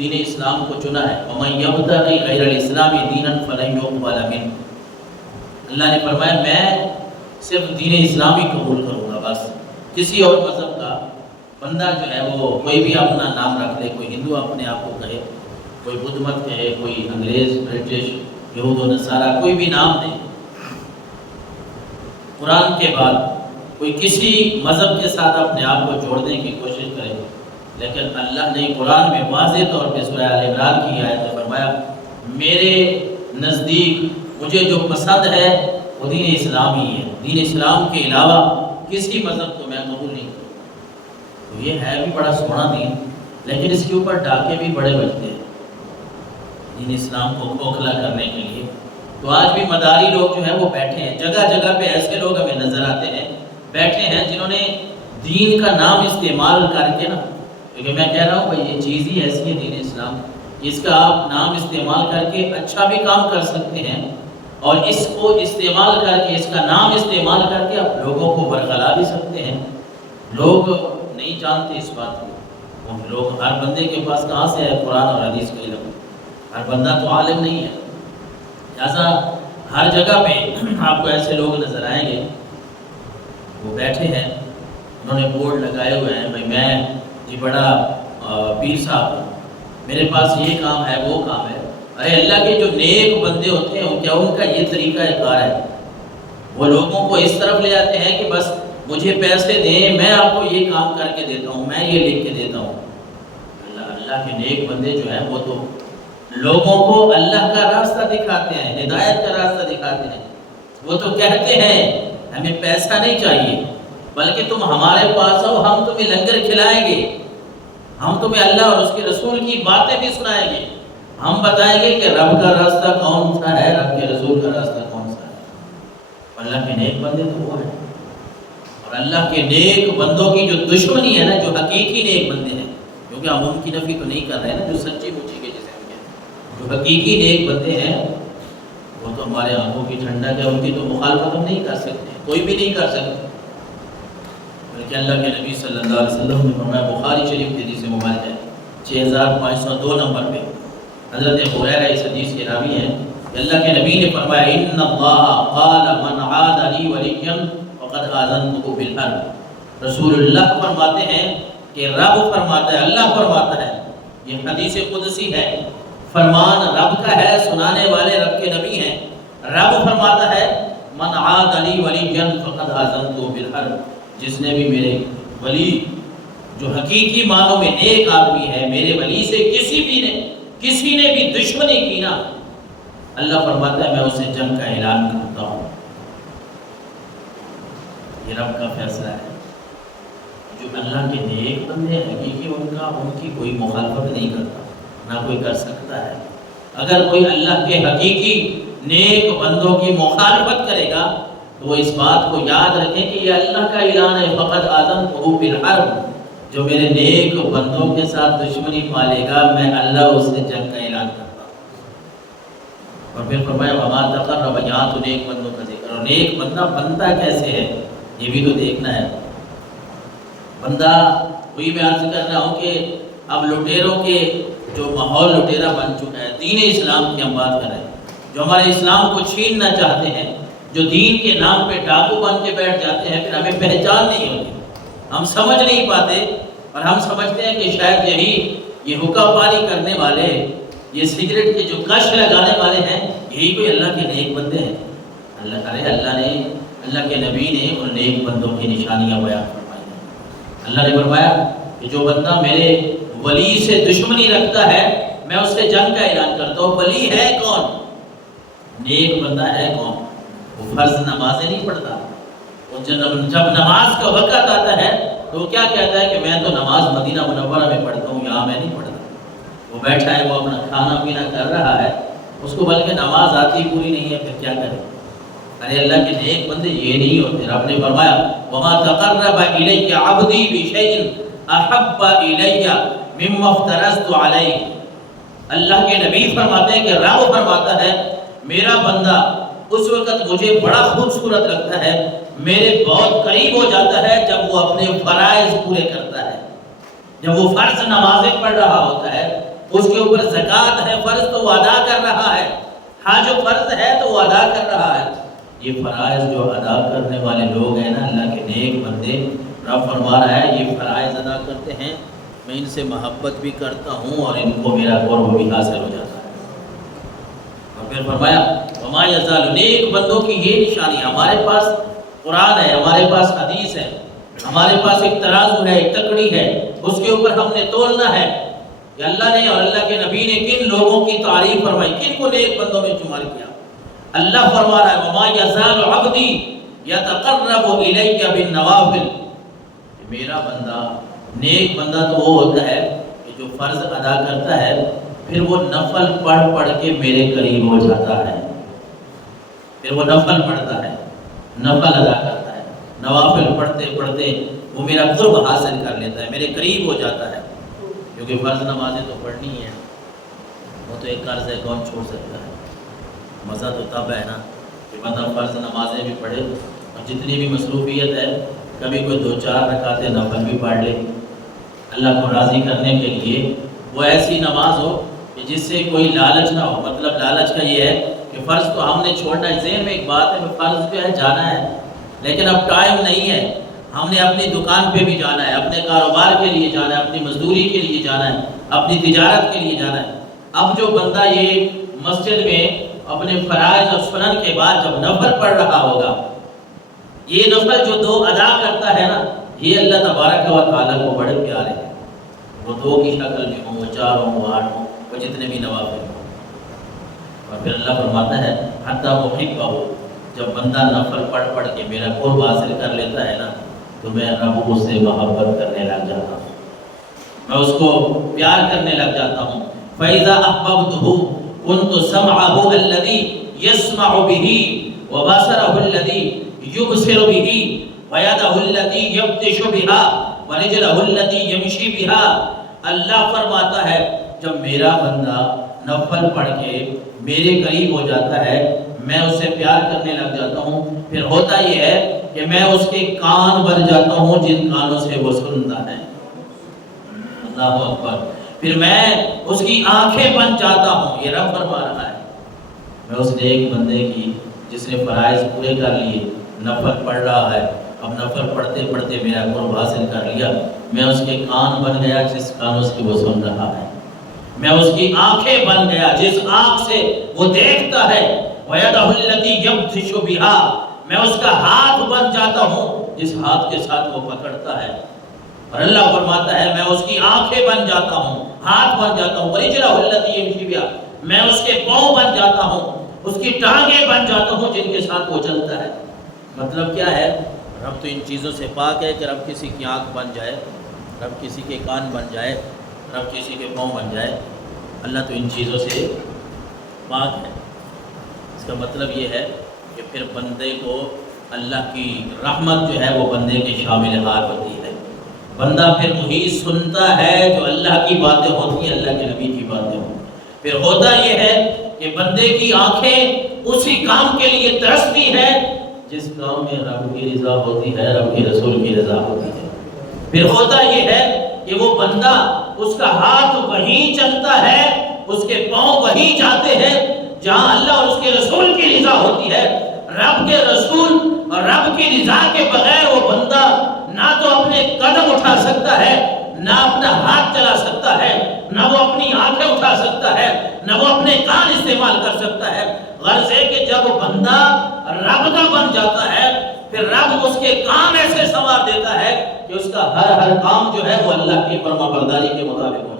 دین اسلام کو چنا ہے، وَمَن يَبْتَغِ غَيْرَ الْإِسْلَامِ دِينًا فَلَن يُقْبَلَ مِنْهُ، اللہ نے فرمایا میں صرف دین اسلامی قبول کروں گا، بس کسی اور مذہب کا بندہ جو ہے وہ کوئی بھی اپنا نام رکھ لے، کوئی ہندو اپنے آپ کو کہے، کوئی بدھ مت کہے، کوئی انگریز، برٹش، یہود و نصارہ، کوئی بھی نام دے، قرآن کے بعد کوئی کسی مذہب کے ساتھ اپنے آپ کو جوڑنے کی کوشش کرے، لیکن اللہ نے قرآن میں واضح طور پہ سورہ آل عمران کی آیت میں فرمایا میرے نزدیک مجھے جو پسند ہے وہ دین اسلام ہی ہے، دین اسلام کے علاوہ کسی مذہب کو میں قبول نہیں کروں۔ تو یہ ہے بھی بڑا سونا دین، لیکن اس کے اوپر ڈاکے بھی بڑے بجتے ہیں دین اسلام کو کھوکھلا کرنے کے لیے۔ تو آج بھی مداری لوگ جو ہیں وہ بیٹھے ہیں، جگہ جگہ پہ ایسے لوگ ہمیں نظر آتے ہیں بیٹھے ہیں جنہوں نے دین کا نام استعمال کر کے نا، کیونکہ میں کہہ رہا ہوں بھائی یہ چیز ہی ایسی ہے دین اسلام، اس کا آپ نام استعمال کر کے اچھا بھی کام کر سکتے ہیں، اور اس کو استعمال کر کے، اس کا نام استعمال کر کے آپ لوگوں کو برگلا بھی سکتے ہیں۔ لوگ نہیں جانتے اس بات کو، لوگ، ہر بندے کے پاس کہاں سے ہے قرآن اور حدیث کا علم، ہر بندہ تو عالم نہیں ہے، لہٰذا ہر جگہ پہ آپ کو ایسے لوگ نظر آئیں گے وہ بیٹھے ہیں، انہوں نے بورڈ لگائے ہوئے ہیں بھائی میں جی بڑا پیر صاحب ہوں، میرے پاس یہ کام ہے وہ کام ہے۔ ارے اللہ کے جو نیک بندے ہوتے ہیں کیا ان کا یہ طریقہ کار ہے؟ وہ لوگوں کو اس طرف لے آتے ہیں کہ بس مجھے پیسے دیں، میں آپ کو یہ کام کر کے دیتا ہوں، میں یہ لکھ کے دیتا ہوں۔ اللہ کے نیک بندے جو ہیں وہ تو لوگوں کو اللہ کا راستہ دکھاتے ہیں، ہدایت کا راستہ دکھاتے ہیں۔ وہ تو کہتے ہیں ہمیں پیسہ نہیں چاہیے، بلکہ تم ہمارے پاس آؤ، ہم تمہیں لنگر کھلائیں گے، ہم تمہیں اللہ اور اس کے رسول کی باتیں بھی سنائیں گے، ہم بتائیں گے کہ رب کا راستہ کون سا ہے، رب کے رسول کا راستہ کون سا ہے۔ اللہ کے نیک بندے تو وہ ہیں، اور اللہ کے نیک بندوں کی جو دشمنی ہے نا، جو حقیقی نیک بندے ہیں، کیونکہ ہم ان کی نفی تو نہیں کر رہے ہیں نا، جو سچی مچی کے جسے ہم کہتے ہیں، جو حقیقی نیک بندے ہیں وہ تو ہمارے آنکھوں کی ٹھنڈک ہے، ان کی تو مخالفت ہم نہیں کر سکتے، کوئی بھی نہیں کر سکتے۔ بلکہ اللہ کے نبی صلی اللہ علیہ وسلم نے فرمایا، بخاری شریف کی حدیث مبارک ہے 6502 نمبر پہ، حضرت ہریرہ اس حدیث کے راوی ہیں کہ اللہ کے نبی نے فرمایا ان اللہ قال من عاد لی ولیا فقد آذنته بالحرب۔ رسول اللہ فرماتے ہیں کہ رب فرماتا ہے، اللہ فرماتا ہے، یہ حدیث قدسی ہے، فرمان رب کا ہے، سنانے والے رب کے نبی ہیں۔ رب فرماتا ہے من عاد لی ولیا فقد آذنته بالحرب، جس نے بھی میرے ولی جو حقیقی معنوں میں نیک آدمی ہے، میرے ولی سے کسی نے بھی دشمنی کی نا، اللہ فرماتا ہے میں اسے جنگ کا اعلان کرتا ہوں۔ یہ رب کا فیصلہ ہے۔ جو اللہ کے نیک بندے ہیں حقیقی، ان کی کوئی مخالفت نہیں کرتا، نہ کوئی کر سکتا ہے۔ اگر کوئی اللہ کے حقیقی نیک بندوں کی مخالفت کرے گا تو وہ اس بات کو یاد رکھیں کہ یہ اللہ کا اعلان ہے، فقد آذنته بالحرب، جو میرے نیک بندوں کے ساتھ دشمنی پالے گا میں اللہ اس سے جنگ کا اعلان کرتا ہوں۔ اور پھر فرمایا وما تقرب، یہاں تو نیک بندوں کا ذکر، اور نیک بندہ بنتا کیسے ہے یہ بھی تو دیکھنا ہے۔ بندہ وہی میں عرض کر رہا ہوں کہ اب لٹیروں کے جو ماحول لٹیرا بن چکا ہے، دین اسلام کی ہم بات کر رہے ہیں، جو ہمارے اسلام کو چھیننا چاہتے ہیں، جو دین کے نام پہ ڈاکو بن کے بیٹھ جاتے ہیں، پھر ہمیں پہچان نہیں ہوتی، ہم سمجھ نہیں پاتے، اور ہم سمجھتے ہیں کہ شاید یہ حکم پاری کرنے والے، یہ سگریٹ کے جو کش لگانے والے ہیں، یہی کوئی اللہ کے نیک بندے ہیں۔ اللہ کے نبی نے ان نیک بندوں کی نشانیاں بیان فرمائی ہیں۔ اللہ نے فرمایا کہ جو بندہ میرے ولی سے دشمنی رکھتا ہے میں اس سے جنگ کا اعلان کرتا ہوں۔ ولی ہے کون؟ نیک بندہ ہے کون؟ وہ فرض نمازیں نہیں پڑھتا، وہ جب نماز کا وقت آتا ہے تو وہ کیا کہتا ہے کہ میں تو نماز مدینہ منورہ میں پڑھتا ہوں، یہاں میں نہیں پڑھتا۔ وہ بیٹھا ہے، وہ اپنا کھانا پینا کر رہا ہے، اس کو بلکہ نماز آتی پوری نہیں ہے، پھر کیا کرے؟ ارے اللہ کے نیک بندے یہ نہیں ہوتے۔ رب نے فرمایا وما تقرب الی عبدی بشیء احب الی مما افترضت علیہ۔ اللہ کے نبی فرماتے ہیں کہ رب فرماتا ہے میرا بندہ اس وقت مجھے بڑا خوبصورت لگتا ہے، میرے بہت قریب ہو جاتا ہے جب وہ اپنے فرائض پورے کرتا ہے، جب وہ فرض نمازیں پڑھ رہا ہوتا ہے اس کے اوپر زکوٰۃ ہے فرض تو وہ ادا کر رہا ہے، حج فرض ہے تو وہ ادا کر رہا ہے۔ یہ فرائض جو ادا کرنے والے لوگ ہیں نا، اللہ کے نیک بندے، رب فرما رہا ہے یہ فرائض ادا کرتے ہیں، میں ان سے محبت بھی کرتا ہوں اور ان کو میرا قرب بھی حاصل ہو جاتا ہے۔ اور پھر فرمایا وما یزال، نیک بندوں کی یہ نشانی، ہمارے پاس قرآن ہے، ہمارے پاس حدیث ہے، ہمارے پاس ایک ترازو ہے، ایک تکڑی ہے، اس کے اوپر ہم نے تولنا ہے کہ اللہ نے اور اللہ کے نبی نے کن لوگوں کی تعریف فرمائی، کن کو نیک بندوں میں شمار کیا۔ اللہ فرما رہا ہے وما یزال عبدی یتقرب الیک بالنوافل، میرا بندہ، نیک بندہ تو وہ ہوتا ہے کہ جو فرض ادا کرتا ہے پھر وہ نفل پڑھ پڑھ کے میرے قریب ہو جاتا ہے، پھر وہ نفل پڑھتا ہے، نفل ادا کرتا ہے، نوافل پڑھتے پڑھتے وہ میرا قرب حاصل کر لیتا ہے، میرے قریب ہو جاتا ہے، کیونکہ فرض نمازیں تو پڑھنی ہیں، وہ تو ایک قرض ہے، کون چھوڑ سکتا ہے۔ مزہ تو تب ہے نا کہ بندہ فرض نمازیں بھی پڑھے اور جتنی بھی مصروفیت ہے کبھی کوئی 2-4 رکعتیں نفل بھی پڑھ لے، اللہ کو راضی کرنے کے لیے وہ ایسی نماز ہو کہ جس سے کوئی لالچ نہ ہو۔ مطلب لالچ کا یہ ہے کہ فرض تو ہم نے چھوڑنا ہے، ذہن میں ایک بات ہے کہ فرض جو ہے جانا ہے، لیکن اب ٹائم نہیں ہے، ہم نے اپنی دکان پہ بھی جانا ہے، اپنے کاروبار کے لیے جانا ہے، اپنی مزدوری کے لیے جانا ہے، اپنی تجارت کے لیے جانا ہے۔ اب جو بندہ یہ مسجد میں اپنے فرائض اور سنن کے بعد جب نفل پڑھ رہا ہوگا، یہ نفل جو 2 ادا کرتا ہے نا، یہ اللہ تبارک و تعالیٰ کو بڑے پیارے ہیں، وہ 2 کی شکل میں ہوں، وہ 4 ہوں، وہ 8 ہوں، وہ جتنے بھی نوافل ہوں۔ اور پھر اللہ فرماتا ہے حتیٰ محبہ ہو، جب بندہ نفل پڑھ پڑھ کے میرا قرب حاصل کر لیتا ہے نا، تو میں رب اس سے محبت کرنے لگ جاتا ہوں، میں اس کو پیار کرنے لگ جاتا ہوں۔ فَإِذَا أَحْبَبْتُهُ كُنْتُ سَمْعَهُ الَّذِي يَسْمَعُ بِهِ وَبَصَرَهُ الَّذِي يُبْصِرُ بِهِ وَيَدَهُ الَّتِي يَبْطِشُ بِهَا وَرِجْلَهُ الَّتِي يَمْشِي بِهَا۔ اللہ فرماتا ہے جب میرا بندہ نفل پڑھ کے میرے قریب ہو جاتا ہے، میں اس سے پیار کرنے لگ جاتا ہوں، پھر ہوتا یہ ہے کہ میں اس کے کان بن جاتا ہوں جن کانوں سے وہ سنتا ہے، اللہ اکبر، پھر میں اس کی آنکھیں بن جاتا ہوں، یہ رب فرما رہا ہے۔ میں اس نیک بندے کی جس نے فرائض پورے کر لیے، نفل پڑھ رہا ہے، اب نفل پڑھتے پڑھتے میرا قرب حاصل کر لیا، میں اس کے کان بن گیا جس کانوں سے وہ سن رہا ہے، میں اس کی آنکھیں بن گیا جس آنکھ سے وہ دیکھتا ہے، وَيَدَهُ الَّتِي يَبْطِشُ بِهَا، میں اس کا ہاتھ بن جاتا ہوں جس ہاتھ کے ساتھ وہ پکڑتا ہے۔ اور اللہ فرماتا ہے میں اس کی آنکھیں بن جاتا ہوں، ہاتھ بن جاتا ہوں، وَرِجْلَهُ الَّتِي يَمْشِي بِهَا، میں اس کے پاؤں بن جاتا ہوں، اس کی ٹانگیں بن جاتا ہوں جن کے ساتھ وہ چلتا ہے۔ مطلب کیا ہے؟ رب تو ان چیزوں سے پاک ہے کہ رب کسی کی آنکھ بن جائے، رب کسی کے کان بن جائے، رب کسی کے پاؤں بن جائے، اللہ تو ان چیزوں سے پاک ہے۔ اس کا مطلب یہ ہے کہ پھر بندے کو اللہ کی رحمت جو ہے وہ بندے کے شامل حال ہوتی ہے، بندہ پھر وہی سنتا ہے جو اللہ کی باتیں ہوتی ہیں، اللہ کے نبی کی باتیں ہوتی ہیں۔ پھر ہوتا یہ ہے کہ بندے کی آنکھیں اسی کام کے لیے ترستی ہیں جس کام میں رب کی رضا ہوتی ہے، رب کے رسول کی رضا ہوتی ہے۔ پھر ہوتا یہ ہے کہ وہ بندہ، اس کا ہاتھ وہیں چلتا ہے، اس کے پاؤں وہیں جاتے ہیں جہاں اللہ اور اس کے رسول کی رضا ہوتی ہے۔ رب کے رسول اور رب کی رضا کے بغیر وہ بندہ نہ تو اپنے قدم اٹھا سکتا ہے، نہ اپنا ہاتھ چلا سکتا ہے، نہ وہ اپنی آنکھیں اٹھا سکتا ہے، نہ وہ اپنے کان استعمال کر سکتا ہے۔ غرض ہے کہ جب بندہ رب کا بن جاتا ہے پھر رب اس کے کام ایسے سنوار دیتا ہے کہ اس کا ہر کام جو ہے وہ اللہ کی فرما برداری کے مطابق ہوتا ہے۔